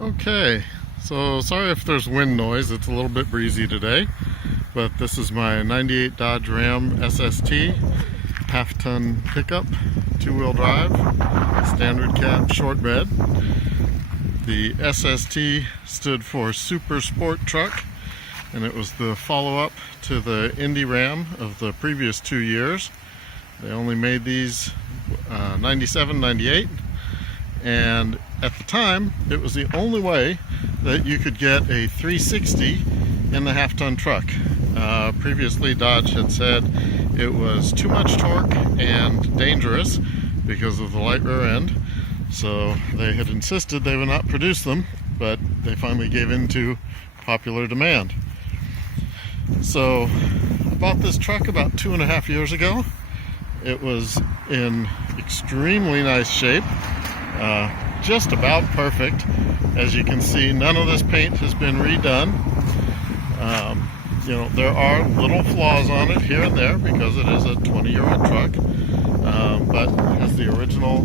Okay, so sorry if there's wind noise. It's a little bit breezy today, but this is my 98 Dodge Ram SST, half-ton pickup, two-wheel drive, standard cab, short bed. The SST stood for Super Sport Truck, and it was the follow-up to the Indy Ram of the previous 2 years. They only made these 97, 98, and at the time it was the only way that you could get a 360 in the half-ton truck. Previously Dodge had said it was too much torque and dangerous because of the light rear end, so they had insisted they would not produce them, but they finally gave in to popular demand. So I bought this truck about 2.5 years ago. It was in extremely nice shape, just about perfect. As you can see, none of this paint has been redone. There are little flaws on it here and there because it is a 20-year-old truck, but it has the original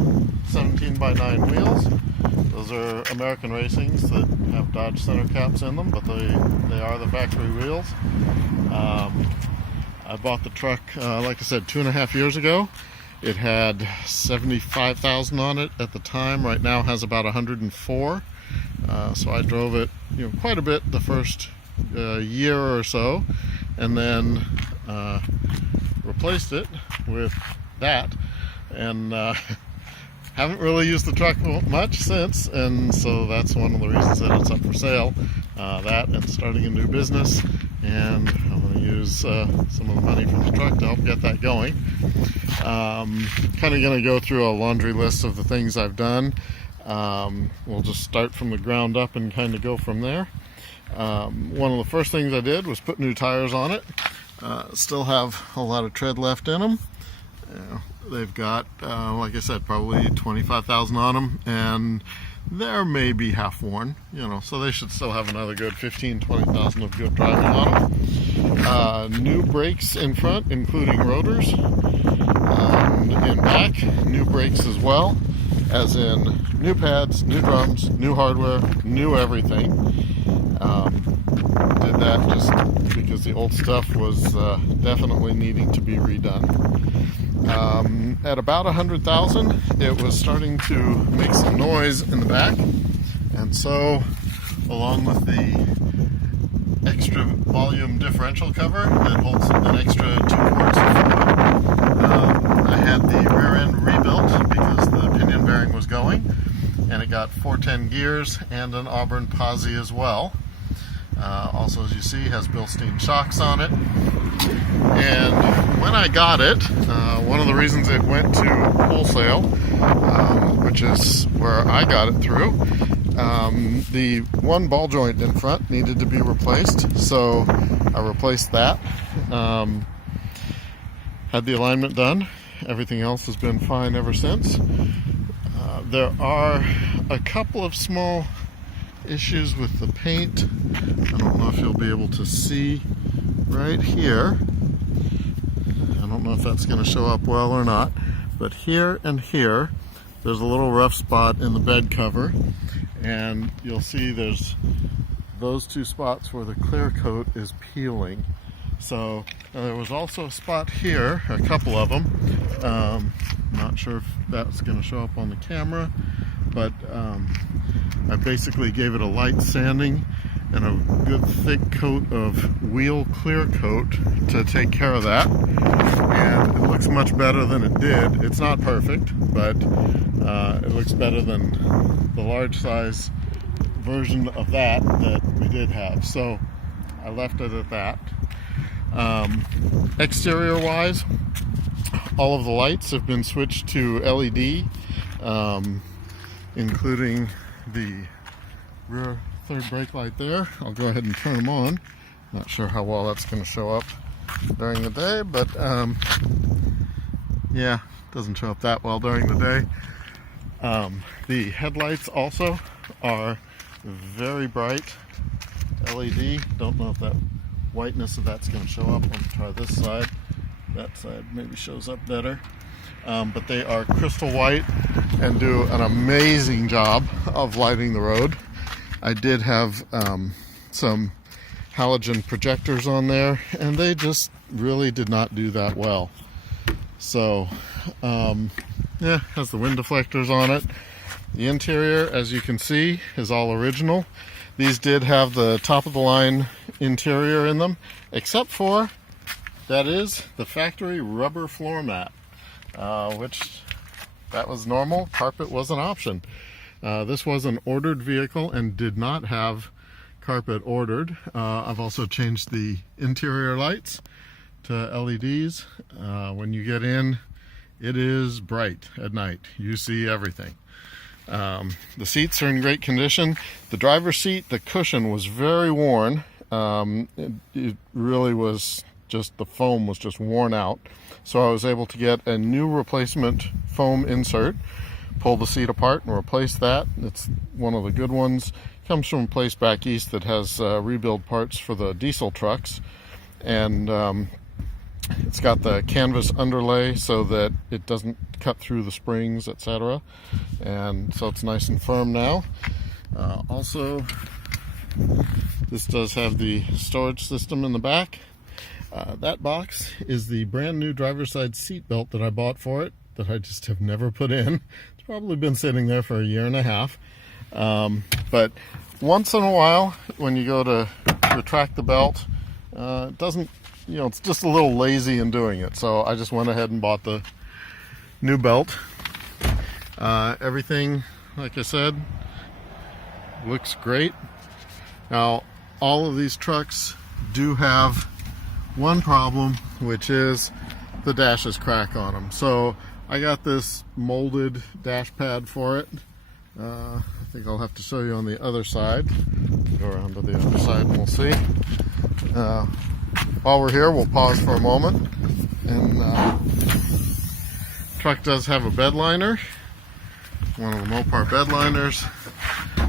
17x9 wheels. Those are American Racings that have Dodge center caps in them, but they are the factory wheels. I bought the truck, like I said, 2.5 years ago. It had 75,000 on it at the time. Right now it has about 104. So I drove it, quite a bit the first year or so, and then replaced it with that, and haven't really used the truck much since, and so that's one of the reasons that it's up for sale. That and starting a new business, and I'm going to use some of the money from the truck to help get that going. Kind of going to go through a laundry list of the things I've done. We'll just start from the ground up and kind of go from there. One of the first things I did was put new tires on it. Still have a lot of tread left in them. They've got, like I said, probably 25,000 on them, and they're maybe half worn, so they should still have another good 15,000-20,000 of good driving on them. New brakes in front, including rotors, and in back, new brakes as well, as in new pads, new drums, new hardware, new everything. Did that just because the old stuff was definitely needing to be redone. At about 100,000, it was starting to make some noise in the back, and so along with the extra volume differential cover that holds an extra 2 quarts of fluid, I had the rear end rebuilt because the pinion bearing was going, and it got 410 gears and an Auburn posi as well. Also, as you see, has Bilstein shocks on it. And when I got it, one of the reasons it went to wholesale, which is where I got it through, the one ball joint in front needed to be replaced, so I replaced that. Had the alignment done. Everything else has been fine ever since. There are a couple of small issues with the paint. I don't know if you'll be able to see right here. I don't know if that's going to show up well or not, but here and here there's a little rough spot in the bed cover, and you'll see there's those 2 spots where the clear coat is peeling. So there was also a spot here, a couple of them. Not sure if that's going to show up on the camera, but I basically gave it a light sanding and a good thick coat of wheel clear coat to take care of that, and it looks much better than it did. It's not perfect, but it looks better than the large size version of that we did have, so I left it at that. Exterior wise, all of the lights have been switched to LED, including the rear third brake light there. I'll go ahead and turn them on. Not sure how well that's going to show up during the day, but yeah, doesn't show up that well during the day. The headlights also are very bright LED. Don't know if that whiteness of that's going to show up. Let me try this side. That side maybe shows up better. But they are crystal white and do an amazing job of lighting the road. I did have some halogen projectors on there, and they just really did not do that well. So yeah, has the wind deflectors on it. The interior, as you can see, is all original. These did have the top of the line interior in them, except for that is the factory rubber floor mat, which that was normal. Carpet was an option. This was an ordered vehicle and did not have carpet ordered. I've also changed the interior lights to LEDs. When you get in, it is bright at night. You see everything. The seats are in great condition. The driver's seat, the cushion was very worn. It really was just, the foam was just worn out. So I was able to get a new replacement foam insert, pull the seat apart and replace that. It's one of the good ones. Comes from a place back east that has rebuild parts for the diesel trucks. And it's got the canvas underlay so that it doesn't cut through the springs, etc. And so it's nice and firm now. Also, this does have the storage system in the back. That box is the brand new driver's side seat belt that I bought for it, that I just have never put in. It's probably been sitting there for a year and a half. But once in a while, when you go to retract the belt, it doesn't, you know, it's just a little lazy in doing it. So I just went ahead and bought the new belt. Everything, like I said, looks great. Now, all of these trucks do have one problem, which is the dashes crack on them. So I got this molded dash pad for it. I think I'll have to show you on the other side. Go around to the other side and we'll see. While we're here, we'll pause for a moment. And truck does have a bed liner, one of the Mopar bed liners.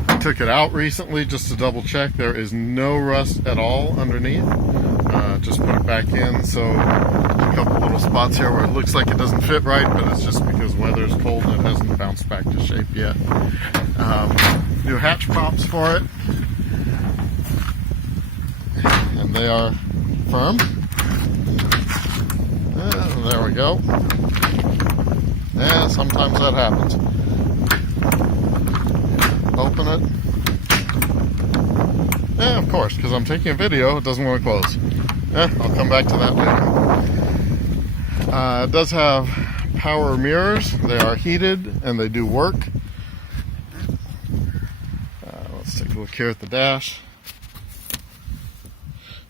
I took it out recently just to double check. There is no rust at all underneath. Just put it back in, so a couple little spots here where it looks like it doesn't fit right, but it's just because weather's cold and it hasn't bounced back to shape yet. New hatch props for it, and they are firm. There we go. Yeah, sometimes that happens. Open it. Yeah, of course, because I'm taking a video, it doesn't want to close. I'll come back to that later. It does have power mirrors. They are heated and they do work. Let's take a look here at the dash.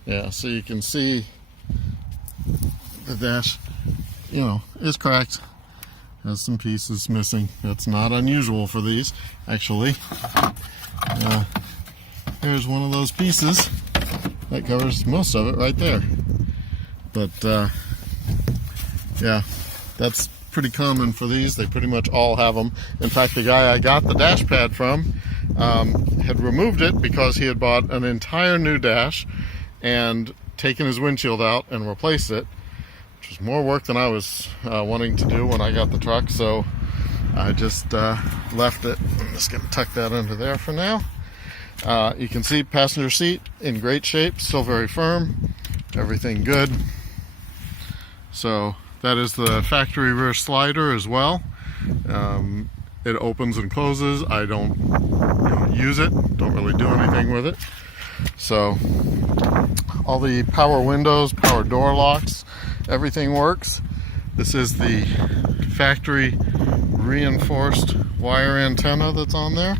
Yeah, so you can see the dash, you know, is cracked. Has some pieces missing. That's not unusual for these, actually. Here's one of those pieces. That covers most of it right there. But yeah, that's pretty common for these. They pretty much all have them. In fact, the guy I got the dash pad from had removed it because he had bought an entire new dash and taken his windshield out and replaced it, which was more work than I was wanting to do when I got the truck. So I just left it. I'm just going to tuck that under there for now. You can see passenger seat in great shape, still very firm, everything good. So that is the factory rear slider as well. It opens and closes. I don't use it, don't really do anything with it. So all the power windows, power door locks, everything works. This is the factory reinforced wire antenna that's on there.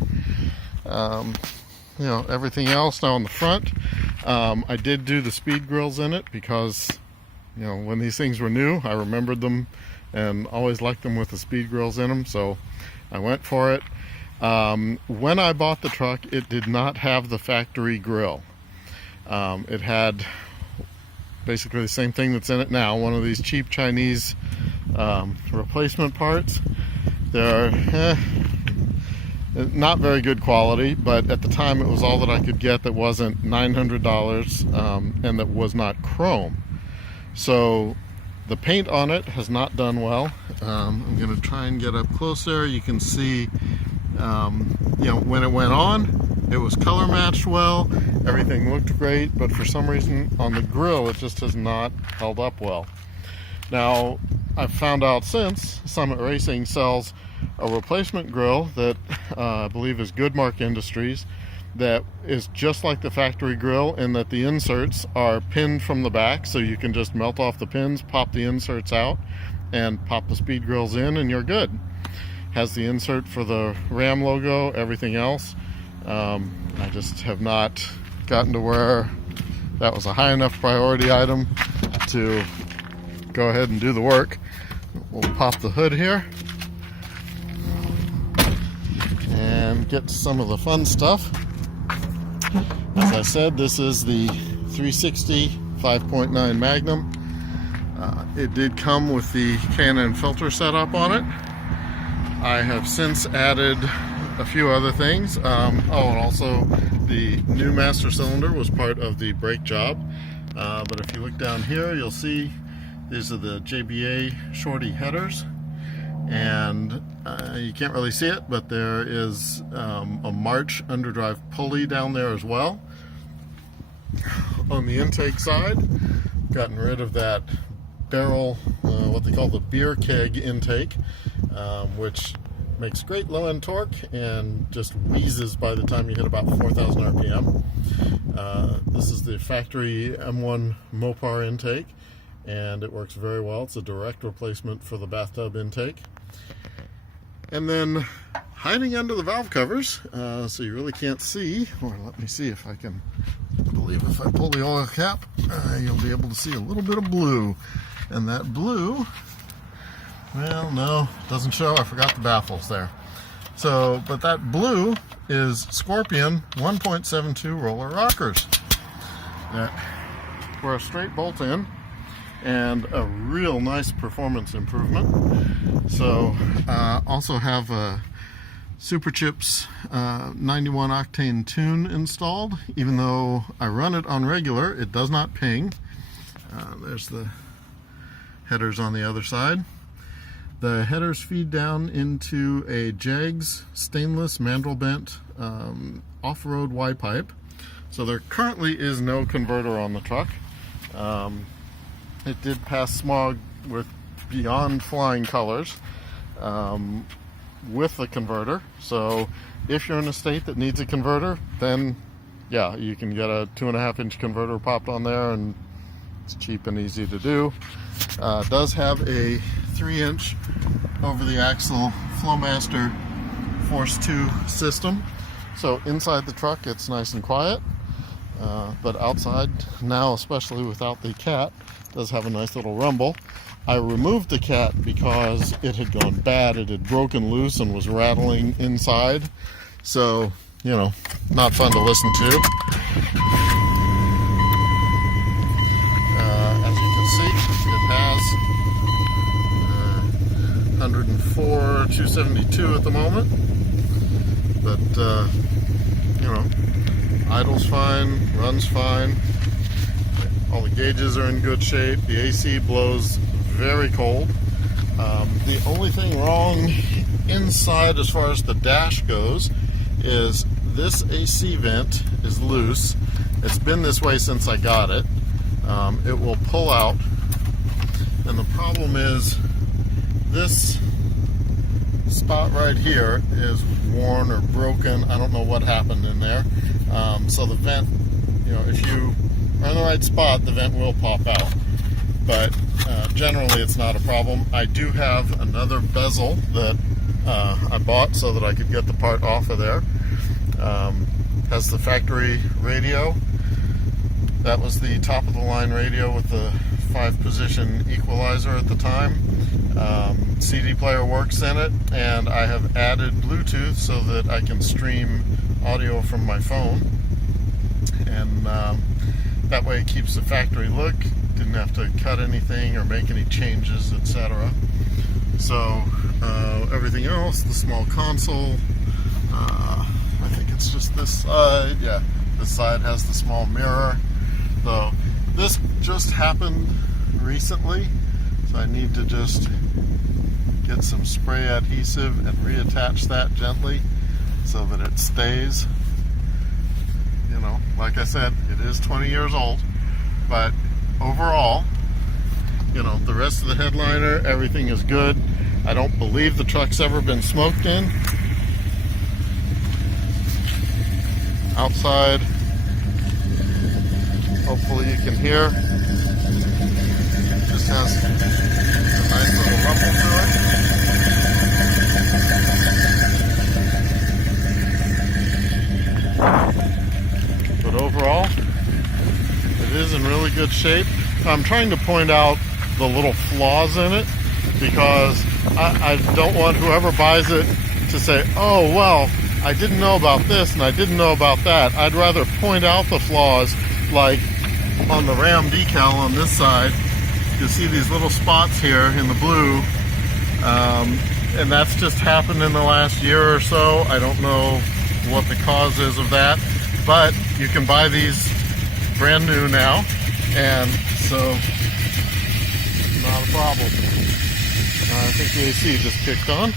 You know, everything else now on the front. I did do the speed grills in it because, you know, when these things were new, I remembered them and always liked them with the speed grills in them, so I went for it. When I bought the truck, it did not have the factory grill. It had basically the same thing that's in it now, one of these cheap Chinese replacement parts. They're not very good quality, but at the time it was all that I could get that wasn't $900 and that was not chrome. So the paint on it has not done well. I'm going to try and get up close there. You can see, you know, when it went on, It was color matched well, everything looked great, but for some reason on the grill it just has not held up well. Now, I've found out since Summit Racing sells a replacement grill that I believe is Goodmark Industries, that is just like the factory grill in that the inserts are pinned from the back, so you can just melt off the pins, pop the inserts out, and pop the speed grills in, and you're good. Has the insert for the Ram logo, everything else. I just have not gotten to where that was a high enough priority item to go ahead and do the work. We'll pop the hood here and get to some of the fun stuff. As I said, this is the 360 5.9 Magnum. It did come with the K&N filter setup on it. I have since added a few other things. And also the new master cylinder was part of the brake job. But if you look down here, you'll see these are the JBA Shorty headers. And you can't really see it, but there is a March underdrive pulley down there as well. On the intake side, gotten rid of that barrel, what they call the beer keg intake, which makes great low end torque and just wheezes by the time you hit about 4,000 RPM. This is the factory M1 Mopar intake, and it works very well. It's a direct replacement for the bathtub intake. And then hiding under the valve covers, so you really can't see, or let me see if I can, I believe if I pull the oil cap, you'll be able to see a little bit of blue. And that blue, well, no, doesn't show. I forgot the baffles there. So, but that blue is Scorpion 1.72 roller rockers that were a straight bolt in, and a real nice performance improvement. So also have a Super Chips 91 octane tune installed. Even though I run it on regular, it does not ping. There's the headers on the other side. The headers feed down into a Jegs stainless mandrel bent off-road Y-pipe. So there currently is no converter on the truck. It did pass smog with beyond flying colors with the converter. So if you're in a state that needs a converter, then yeah, you can get a 2.5-inch converter popped on there, and it's cheap and easy to do. Does have a 3-inch over the axle Flowmaster Force 2 system. So inside the truck it's nice and quiet, but outside now, especially without the cat, does have a nice little rumble. I removed the cat because it had gone bad. It had broken loose and was rattling inside. So, you know, not fun to listen to. As you can see, it has 104, 272 at the moment. But, you know, idles fine, runs fine. All the gauges are in good shape. The AC blows very cold. The only thing wrong inside as far as the dash goes is this AC vent is loose. It's been this way since I got it. It will pull out, and the problem is this spot right here is worn or broken. I don't know what happened in there. So the vent, you know, if you are in the right spot, the vent will pop out. But generally it's not a problem. I do have another bezel that I bought so that I could get the part off of there. Has the factory radio. That was the top of the line radio with the 5-position equalizer at the time. CD player works in it, and I have added Bluetooth so that I can stream audio from my phone, and that way it keeps the factory look. Didn't have to cut anything or make any changes, etc. So everything else, the small console, I think it's just this side. Yeah, this side has the small mirror. So this just happened recently, so I need to just get some spray adhesive and reattach that gently so that it stays. like I said, it is 20 years old, but overall, you know, the rest of the headliner, everything is good. I don't believe the truck's ever been smoked in. Outside, hopefully you can hear, just has a nice little rumble to it. But overall, it is in really good shape. I'm trying to point out the little flaws in it because I don't want whoever buys it to say, oh, well, I didn't know about this and I didn't know about that. I'd rather point out the flaws, like on the Ram decal on this side. You see these little spots here in the blue, and that's just happened in the last year or so. I don't know what the cause is of that, but you can buy these brand new now, and so not a problem. I think the AC just kicked on.